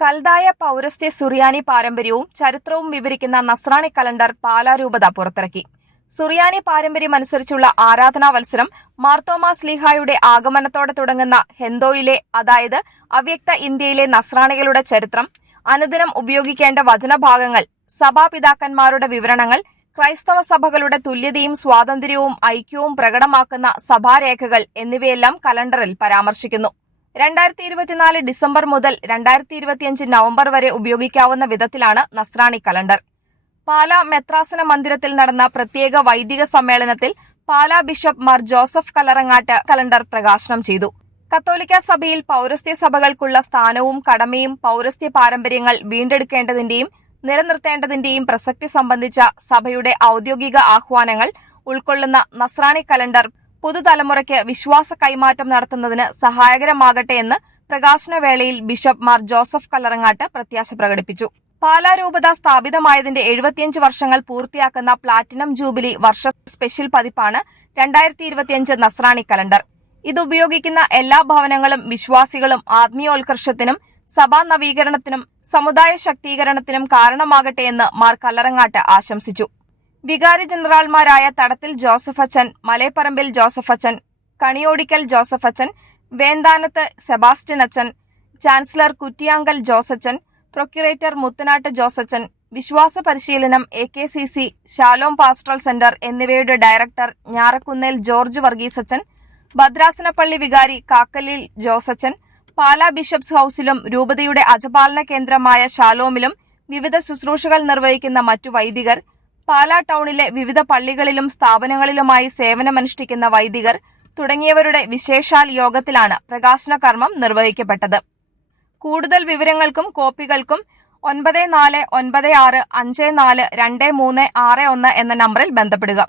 കൽതായ പൗരസ്ത്യ സുറിയാനി പാരമ്പര്യവും ചരിത്രവും വിവരിക്കുന്ന നസ്രാണി കലണ്ടർ പാലാ രൂപത പുറത്തിറക്കി. സുറിയാനി പാരമ്പര്യമനുസരിച്ചുള്ള ആരാധനാ വത്സരം മാർത്തോമാ ശ്ലീഹായുടെ ആഗമനത്തോടെ തുടങ്ങുന്ന ഹെന്തോയിലെ, അതായത് അവ്യക്ത ഇന്ത്യയിലെ നസ്രാണികളുടെ ചരിത്രം, അനുദിനം ഉപയോഗിക്കേണ്ട വചനഭാഗങ്ങൾ, സഭാപിതാക്കന്മാരുടെ വിവരണങ്ങൾ, ക്രൈസ്തവ സഭകളുടെ തുല്യതയും സ്വാതന്ത്ര്യവും ഐക്യവും പ്രകടമാക്കുന്ന സഭാരേഖകൾ എന്നിവയെല്ലാം കലണ്ടറിൽ പരാമർശിക്കുന്നു. 2024 ഡിസംബർ മുതൽ 2025 നവംബർ വരെ ഉപയോഗിക്കാവുന്ന വിധത്തിലാണ് നസ്രാണി കലണ്ടർ. പാലാ മെത്രാസന മന്ദിരത്തിൽ നടന്ന പ്രത്യേക വൈദിക സമ്മേളനത്തിൽ Pala bishop Mar Joseph Kallarangatt calendar പ്രകാശനം ചെയ്തു. കത്തോലിക്ക സഭയിൽ പൗരസ്ത്യ സഭകൾക്കുള്ള സ്ഥാനവും കടമയും പൗരസ്ത്യ പാരമ്പര്യങ്ങൾ വീണ്ടെടുക്കേണ്ടതിന്റെയും നിലനിർത്തേണ്ടതിന്റെയും പ്രസക്തി സംബന്ധിച്ച സഭയുടെ ഔദ്യോഗിക ആഹ്വാനങ്ങൾ ഉൾക്കൊള്ളുന്ന നസ്രാണി കലണ്ടർ പുതുതലമുറയ്ക്ക് വിശ്വാസ കൈമാറ്റം നടത്തുന്നതിന് സഹായകരമാകട്ടെ എന്ന് പ്രകാശനവേളയിൽ ബിഷപ്പ് മാർ ജോസഫ് കല്ലറങ്ങാട്ട് പ്രത്യാശ പ്രകടിപ്പിച്ചു. പാലാ രൂപത സ്ഥാപിതമായതിന്റെ 75 വർഷങ്ങൾ പൂർത്തിയാക്കുന്ന പ്ലാറ്റിനം ജൂബിലി വർഷ സ്പെഷ്യൽ പതിപ്പാണ് 2025 നസ്രാണി കലണ്ടർ. ഇതുപയോഗിക്കുന്ന എല്ലാ ഭവനങ്ങളും വിശ്വാസികളും ആത്മീയോത്കർഷത്തിനും സഭാ നവീകരണത്തിനും സമുദായ ശക്തീകരണത്തിനും കാരണമാകട്ടെ എന്ന് മാർ കല്ലറങ്ങാട്ട് ആശംസിച്ചു. വികാരി ജനറൽമാരായ തടത്തിൽ ജോസഫ് അച്ചൻ, മലേപ്പറമ്പിൽ ജോസഫ് അച്ചൻ, കണിയോടിക്കൽ ജോസഫ് അച്ചൻ, വേന്താനത്ത് സെബാസ്റ്റ്യൻ അച്ചൻ, ചാൻസലർ കുറ്റിയാങ്കൽ ജോസച്ചൻ, പ്രൊക്യുറേറ്റർ മുത്തനാട്ട് ജോസച്ചൻ, വിശ്വാസ പരിശീലനം AKCC, ഷാലോം പാസ്റ്ററൽ സെന്റർ എന്നിവയുടെ ഡയറക്ടർ ഞാറക്കുന്നേൽ ജോർജ് വർഗീസച്ചൻ, ഭദ്രാസനപ്പള്ളി വികാരി കാക്കലിൽ ജോസച്ചൻ, പാലാ ബിഷപ്സ് ഹൌസിലും രൂപതയുടെ അജപാലന കേന്ദ്രമായ ഷാലോമിലും വിവിധ ശുശ്രൂഷകൾ നിർവഹിക്കുന്ന മറ്റു വൈദികർ, പാലാ ടൗണിലെ വിവിധ പള്ളികളിലും സ്ഥാപനങ്ങളിലുമായി സേവനമനുഷ്ഠിക്കുന്ന വൈദികർ തുടങ്ങിയവരുടെ വിശേഷാൽ യോഗത്തിലാണ് പ്രകാശന കർമ്മം നിർവഹിക്കപ്പെട്ടത്. കൂടുതൽ വിവരങ്ങൾക്കും കോപ്പികൾക്കും 9496542361 എന്ന നമ്പറിൽ ബന്ധപ്പെടുക.